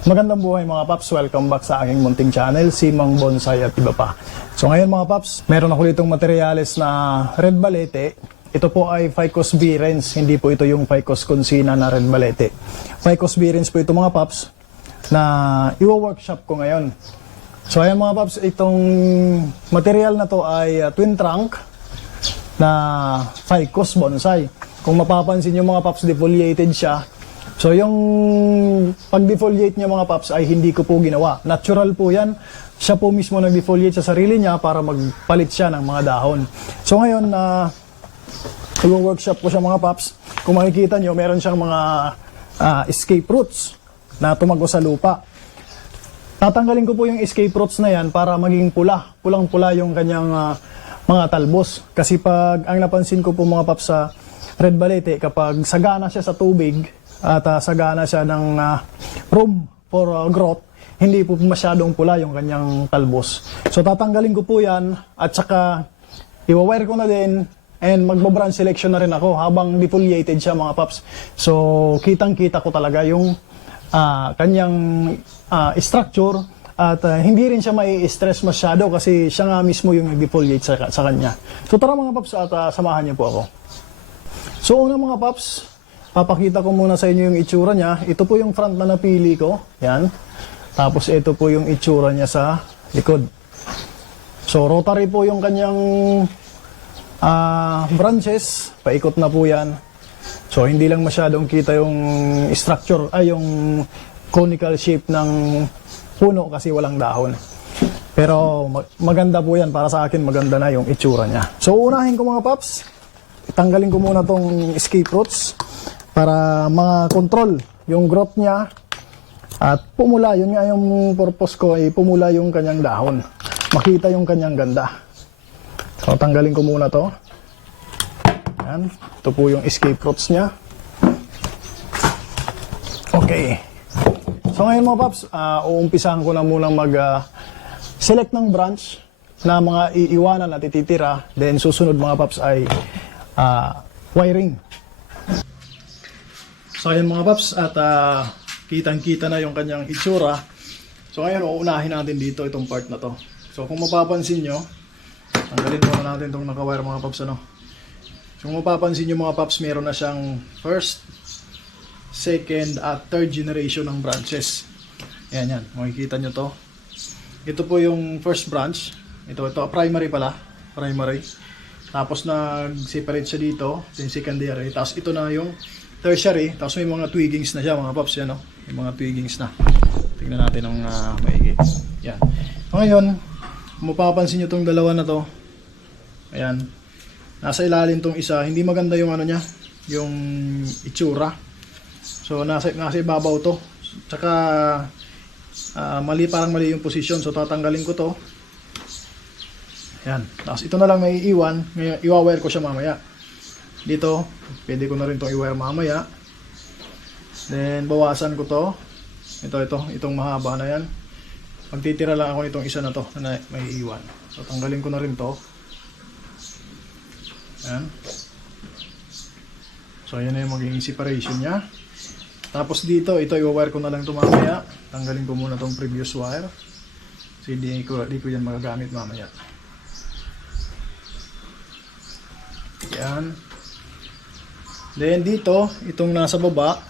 Magandang buhay mga paps, welcome back sa aking munting channel, si Mang Bonsai at iba pa. So ngayon mga paps, meron ako ditong materyales na red balete. Ito po ay Ficus birens, hindi po ito yung Ficus consina na red balete. Ficus birens po ito mga paps na iwo-workshop ko ngayon. So ayan mga paps, itong material na to ay twin trunk na Ficus bonsai. Kung mapapansin nyo mga paps, defoliated siya. So yung pag-defoliate niya mga paps ay hindi ko po ginawa. Natural po yan. Siya po mismo nag-defoliate sa sarili niya para magpalit siya ng mga dahon. So ngayon, i-workshop ko siya mga paps. Kung makikita nyo, meron siyang mga escape roots na tumago sa lupa. Tatanggalin ko po yung escape roots na yan para maging pula. Pulang-pula yung kanyang mga talbos. Kasi pag ang napansin ko po mga paps sa red balete, kapag sagana siya sa tubig, at sagana siya ng room for growth, hindi po masyadong pula yung kanyang talbos. So tatanggalin ko po yan at saka i-wire ko na din and magbo-branch selection na rin ako habang defoliated siya mga paps. So kitang-kita ko talaga yung kanyang structure at hindi rin siya mai-stress masyado kasi siya nga mismo yung nag-defoliate sa kanya. So tara mga paps at samahan niyo po ako. So una mga paps, papakita ko muna sa inyo yung itsura niya. Ito po yung front na napili ko. Yan. Tapos ito po yung itsura niya sa likod. So rotary po yung kanyang branches. Paikot na po yan. So hindi lang masyadong kita yung structure, ay yung conical shape ng puno kasi walang dahon. Pero maganda po yan. Para sa akin maganda na yung itsura niya. So unahin ko mga paps. Tanggalin ko muna tong escape roots para ma-control yung growth niya at pumula. Yun nga yung purpose ko, ay pumula yung kanyang dahon, makita yung kanyang ganda. So tanggalin ko muna to. Yan. Ito po yung escape roots niya. Okay, so ngayon mga paps, uumpisahan ko na muna select ng branch na mga iiwanan at ititira. Then susunod mga paps ay wiring. So ayan mga paps, at kitang-kita na yung kanyang itsura. So ngayon, uunahin natin dito itong part na to. So kung mapapansin nyo, tanggalin muna natin itong naka-wire mga paps. So kung mapapansin nyo mga paps, meron na siyang first, second at third generation ng branches. Ayan yan, makikita nyo to. Ito po yung first branch. Ito primary pala, primary. Tapos nag-separate siya dito, yung secondary. Tapos ito na yung tertiary, tapos may mga twiggings na siya mga paps, yan, no? May mga twiggings na. Tingnan natin ang maigi. Yan. Ngayon, kung mapapansin nyo itong dalawa na to, ayan, nasa ilalim tong isa, hindi maganda yung ano niya, yung itsura. So nasa ibabaw to. Tsaka parang mali yung position. So tatanggalin ko to. Ayan. Tapos ito na lang may iiwan. Ngayon, iwa-wire ko siya mamaya. Dito, pwede ko na rin itong i-wire mamaya. Then, bawasan ko to. Itong mahaba na yan. Magtitira lang ako itong isa na to na may iwan. So, tanggalin ko na rin to. Ayan. So, ayan na yung magiging separation niya. Tapos dito, ito i-wire ko na lang ito mamaya. Tanggalin ko muna itong previous wire. Kasi di ko yan magagamit mamaya. Ayan. Then dito, itong nasa baba,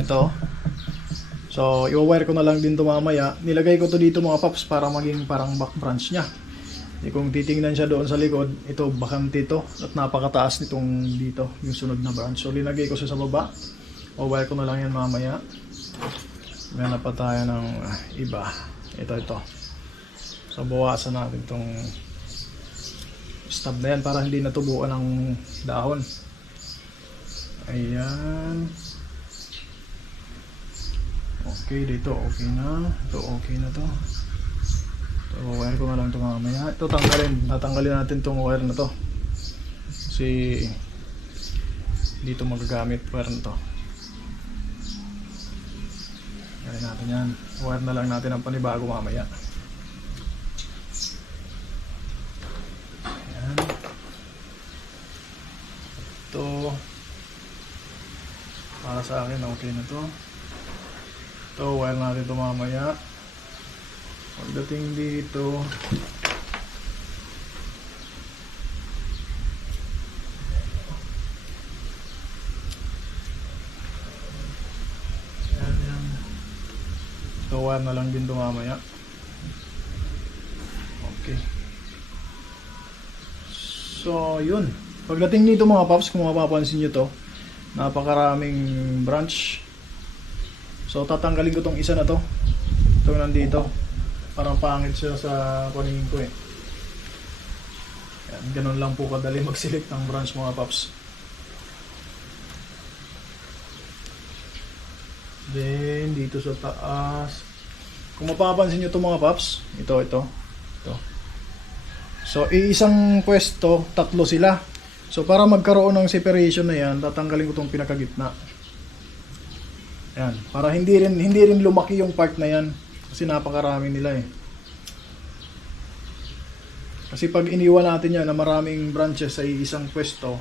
ito. So, i-wire ko na lang din ito mamaya. Nilagay ko to dito mga paps para maging parang back branch niya. Kung titingnan siya doon sa likod, ito bakante ito at napakataas nitong dito, yung sunod na branch. So, linagay ko siya sa baba. I-wire ko na lang yan mamaya. Meron pa tayo ng iba. Ito. So, bawasan natin itong stub na yan para hindi natubuan ng dahon. Ayan. Okay, dito okay na. Ito okay na to. So, wire ko na lang ito mamaya. Ito tatanggalin natin itong wire na to. Kasi dito magagamit wire na to. Tanggalin natin yan. Wire na lang natin ang panibago mamaya. Ayan. Ito. Para sa akin okay na to. Ito, wire natin ito mamaya. Pagdating dito, yan. Ito, wire na lang din ito mamaya. Okay. So, yun. Pagdating dito mga paps, kung mapapansin nyo to, napakaraming branch. So, tatanggalin ko tong isa na to. Ito nandito. Parang pangit siya sa paningin ko eh. Yan, ganun lang po kadali mag-select ng branch mga paps. Then, dito sa taas. Kung mapapansin nyo to mga paps, ito. So, iisang pwesto, tatlo sila. So, para magkaroon ng separation na yan, tatanggalin ko itong pinakagitna. Yan. Para hindi rin lumaki yung part na yan. Kasi napakarami nila eh. Kasi pag iniwan natin yan na maraming branches sa isang pwesto,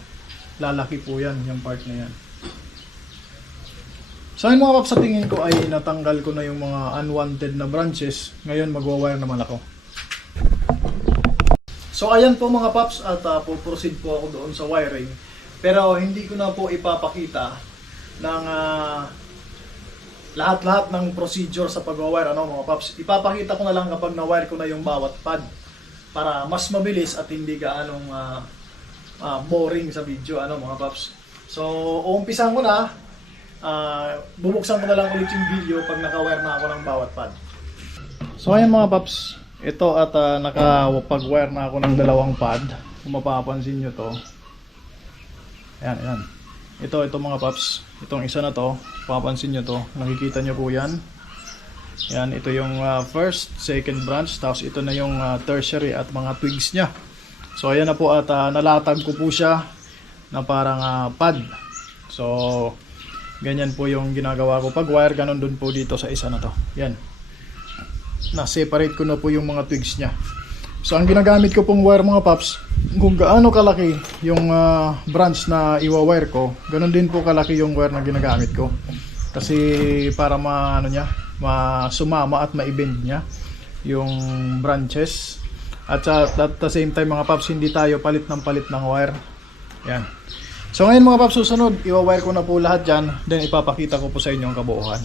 lalaki po yan, yung part na yan. So, ayun mga paps, sa tingin ko ay natanggal ko na yung mga unwanted na branches. Ngayon, magwa-wire naman ako. So ayan po mga paps, at po-proceed po ako doon sa wiring. Pero hindi ko na po ipapakita ng lahat-lahat ng procedure sa pag-wire, ano mga paps. Ipapakita ko na lang kapag na-wire ko na yung bawat pad para mas mabilis at hindi gaanong boring sa video, ano mga paps. So uumpisan ko na, bubuksan ko na lang ulit yung video pag naka-wire na ako ng bawat pad. So ayan mga paps, ito at nakapag-wire na ako ng dalawang pad. Kung mapapansin nyo to. Ayan. Ito mga paps. Itong isa na to. Papansin nyo to. Nakikita nyo po yan. Yan, ito yung first, second branch. Tapos ito na yung tertiary at mga twigs nya. So ayan na po at nalatag ko po siya na parang pad. So ganyan po yung ginagawa ko pag-wire. Ganon dun po dito sa isa na to. Yan. Na-separate ko na po yung mga twigs nya. So ang ginagamit ko pong wire mga paps, kung gaano kalaki yung branch na iwa-wire ko, ganun din po kalaki yung wire na ginagamit ko. Kasi para masumama at ma-bend nya yung branches. At at the same time mga paps, hindi tayo palit ng wire. Yan. So ngayon mga paps, susunod, iwa-wire ko na po lahat dyan. Then ipapakita ko po sa inyo ang kabuuan.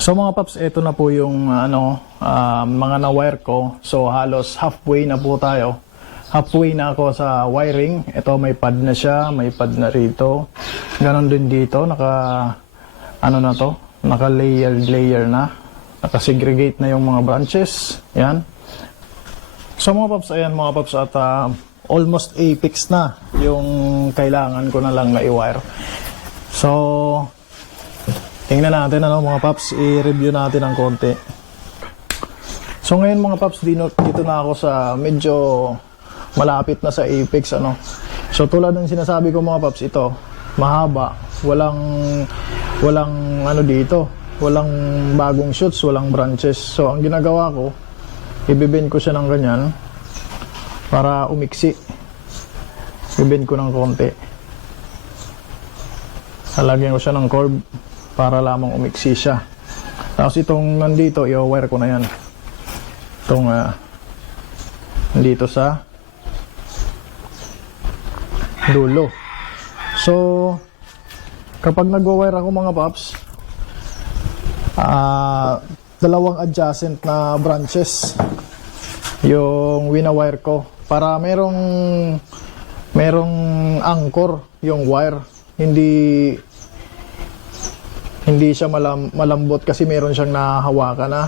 So mga paps, ito na po yung mga na-wire ko. So halos halfway na po tayo. Halfway na ako sa wiring. Ito may pad na siya, may pad na rito. Ganon din dito, naka layer na. Naka-segregate na yung mga branches. Yan. So mga paps, ayan mga paps, at almost apex na yung kailangan ko na lang na i-wire. So tingnan natin mga paps, i-review natin ng konti. So ngayon mga paps, dito na ako sa medyo malapit na sa apex So tulad ng sinasabi ko mga paps, ito mahaba, walang dito, walang bagong shoots, walang branches. So ang ginagawa ko, ibibend ko siya ng ganyan para umiksi. Ibibend ko ng konti. Lalagyan ko siya ng curve para lamang umiksi siya. Tapos itong nandito, i-wire ko na yan. Itong nandito sa dulo. So kapag nag-wire ako mga paps, dalawang adjacent na branches yung wina-wire ko para merong anchor yung wire. Hindi siya malambot kasi meron siyang nahahawakan na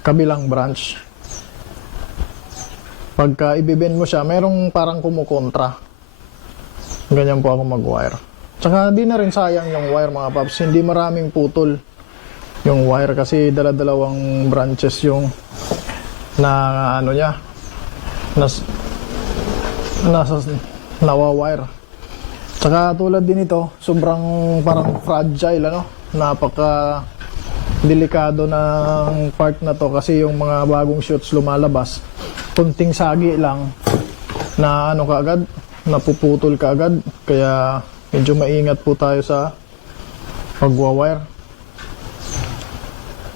kabilang branch. Pagka ibibend mo siya, merong parang kumukontra. Ganyan po ako mag-wire. Tsaka di na rin sayang yung wire mga paps. Hindi maraming putol yung wire kasi dala-dalawang branches yung nawa-wire. Tsaka tulad din ito, sobrang parang fragile, napaka delikado ng part na to kasi yung mga bagong shoots lumalabas, kunting sagi lang na kaagad, napuputol kaagad. Kaya medyo maingat po tayo sa pagwa-wire.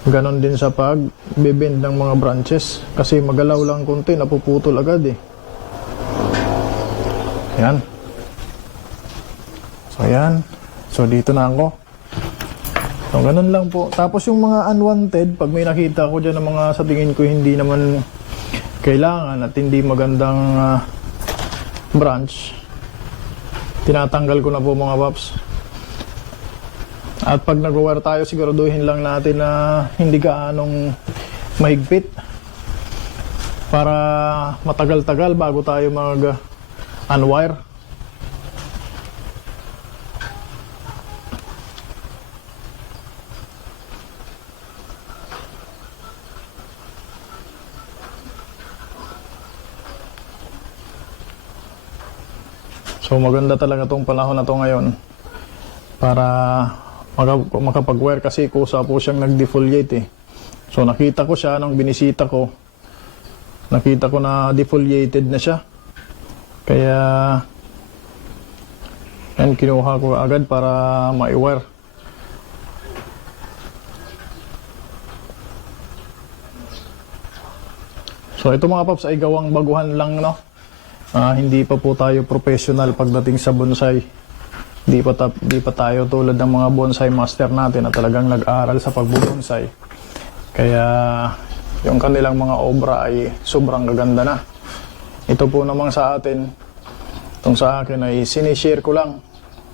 Ganon din sa pag-bend ng mga branches. Kasi magalaw lang konti, napuputol agad eh. Yan. So yan. So dito na ako. So ganun lang po. Tapos yung mga unwanted, pag may nakita ko dyan ng mga sa tingin ko hindi naman kailangan at hindi magandang branch, tinatanggal ko na po mga paps. At pag nag-wire tayo, siguraduhin lang natin na hindi gaanong mahigpit para matagal-tagal bago tayo mag-unwire. So maganda talaga tong panahon na to ngayon para makapag-wire kasi kusa po siyang nag-defoliate eh. So nakita ko siya nung binisita ko. Nakita ko na defoliated na siya. Kaya yan, kinuha ko agad para ma-wire. So ito mga paps ay gawang baguhan lang, no? Hindi pa po tayo professional pagdating sa bonsai. Di pa tayo tulad ng mga bonsai master natin na talagang nag-aral sa pagbubonsai. Kaya yung kanilang mga obra ay sobrang gaganda na. Ito po namang sa atin, itong sa akin ay sinishare ko lang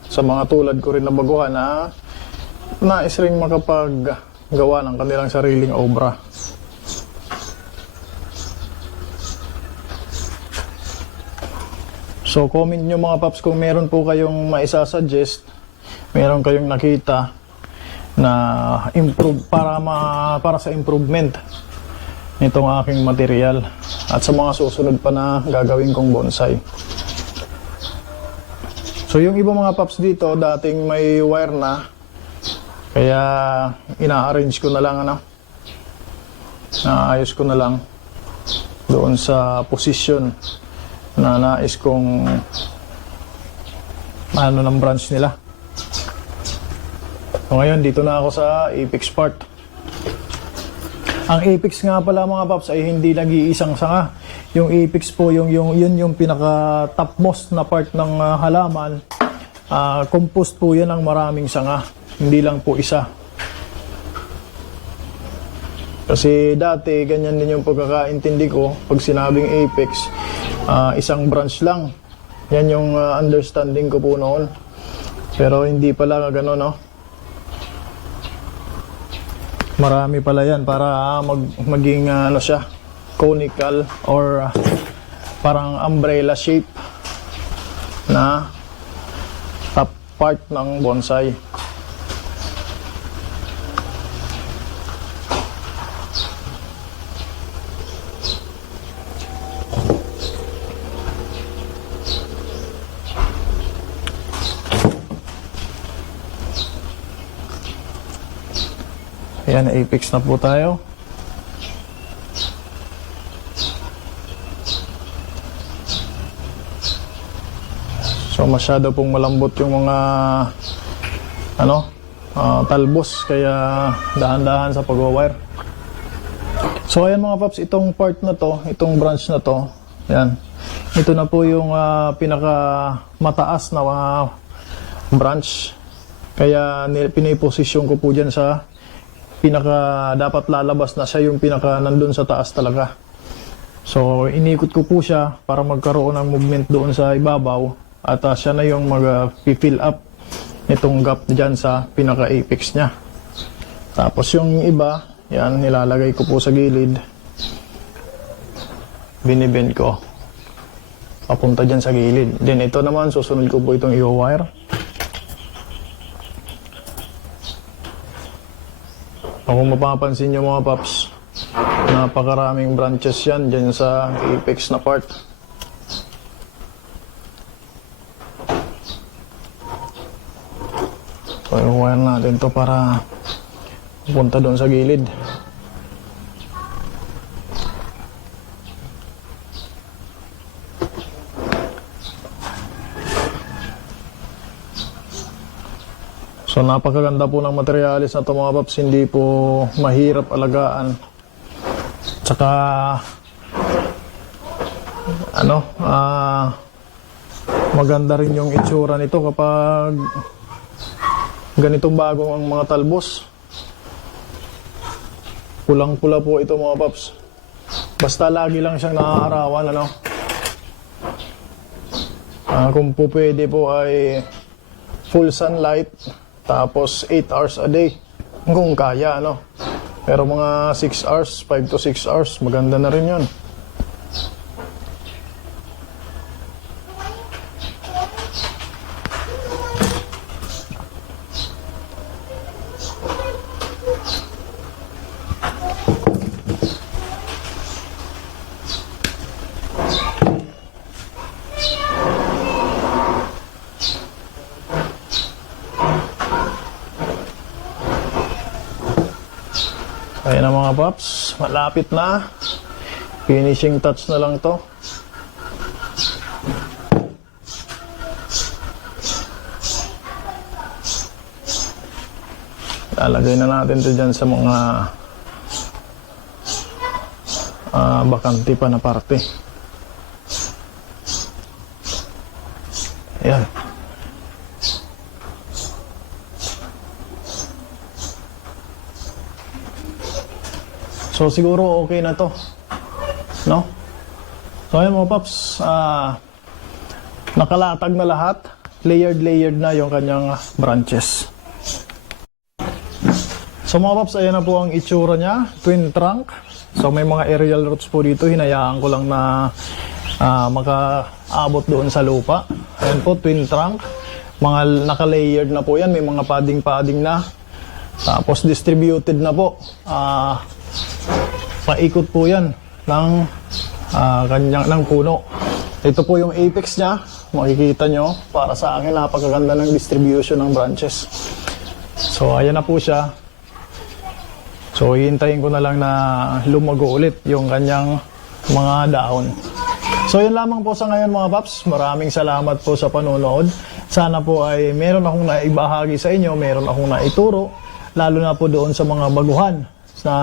sa mga tulad ko rin na baguhan na nais rin makapaggawa ng kanilang sariling obra. So comment nyo mga paps kung meron po kayong maisasuggest, meron kayong nakita na improve para sa improvement nitong aking material at sa mga susunod pa na gagawin kong bonsai. So yung iba mga paps dito dating may wire na, kaya ina-arrange ko na lang, naayos ko na lang doon sa position na nais kong ng branch nila. So ngayon dito na ako sa apex part. Ang apex nga pala mga paps ay hindi nag-iisang sanga. Yung apex po yun yung pinaka topmost na part ng halaman. Composed po yan ng maraming sanga, hindi lang po isa. Kasi dati ganyan din yung pagkakaintindi ko pag sinabing apex, isang branch lang. Yan yung understanding ko po noon. Pero hindi pala gano'n, no? Marami pala yan para maging siya, conical or parang umbrella shape na top part ng bonsai. Ayan, apex na po tayo. So masyado pong malambot yung mga talbos, kaya dahan-dahan sa pag-wire. So ayan mga paps, itong part na to, itong branch na to, ayan. Ito na po yung pinaka mataas na branch. Kaya piniposisyon ko po dyan sa pinaka dapat lalabas na siya, yung pinaka nandun sa taas talaga. So inikot ko po siya para magkaroon ng movement doon sa ibabaw at siya na yung mag-fill up itong gap dyan sa pinaka apex nya. Tapos yung iba, yan, nilalagay ko po sa gilid, binibend ko papunta dyan sa gilid. Then ito naman, susunod ko po itong i-wire. Kung mapapansin nyo mga paps, napakaraming branches yan dyan sa apex na part. So i-wire natin to para punta doon sa gilid. So So napakaganda po ng materialis na ito mga paps, hindi po mahirap alagaan. Tsaka maganda rin yung itsura nito kapag ganitong bago ang mga talbos. Pulang-pula po ito mga paps. Basta lagi lang siyang naaarawan, ano. Kung po pwede po ay full sunlight, tapos 8 hours a day. Kung kaya, ano. Pero mga 6 hours, 5 to 6 hours, maganda na rin yun. Ayan na mga paps, malapit na. Finishing touch na lang to. Lalagay na natin to dyan sa mga bakante pa na parte. Ayan. So siguro okay na to, no? So ayan mga paps, nakalatag na lahat, layered na yung kanyang branches. So mga paps, ayan na po ang itsura niya, twin trunk. So may mga aerial roots po dito, hinayaan ko lang na makaabot doon sa lupa. Ayan po, twin trunk, mga naka-layered na po yan, may mga padding na. Tapos distributed na po. Paikot po yan ng puno. Ito po yung apex niya. Makikita nyo, para sa akin napakaganda ng distribution ng branches. So ayan na po siya. So hihintayin ko na lang na lumago ulit yung kanyang mga dahon. So yun lamang po sa ngayon mga paps. Maraming salamat po sa panonood. Sana po ay meron akong naibahagi sa inyo, meron akong naituro, lalo na po doon sa mga baguhan na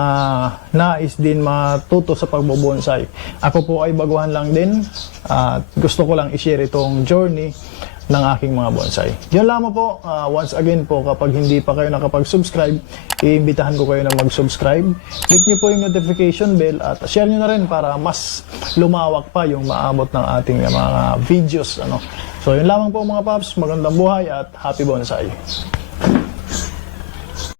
nais din matuto sa pagbobonsai. Ako po ay baguhan lang din at gusto ko lang i-share itong journey ng aking mga bonsai. Yun lamang po. Once again po, kapag hindi pa kayo nakapag-subscribe, iimbitahan ko kayo na mag-subscribe. Click nyo po yung notification bell at share nyo na rin para mas lumawak pa yung maabot ng ating mga videos. So yun lamang po mga paps. Magandang buhay at happy bonsai.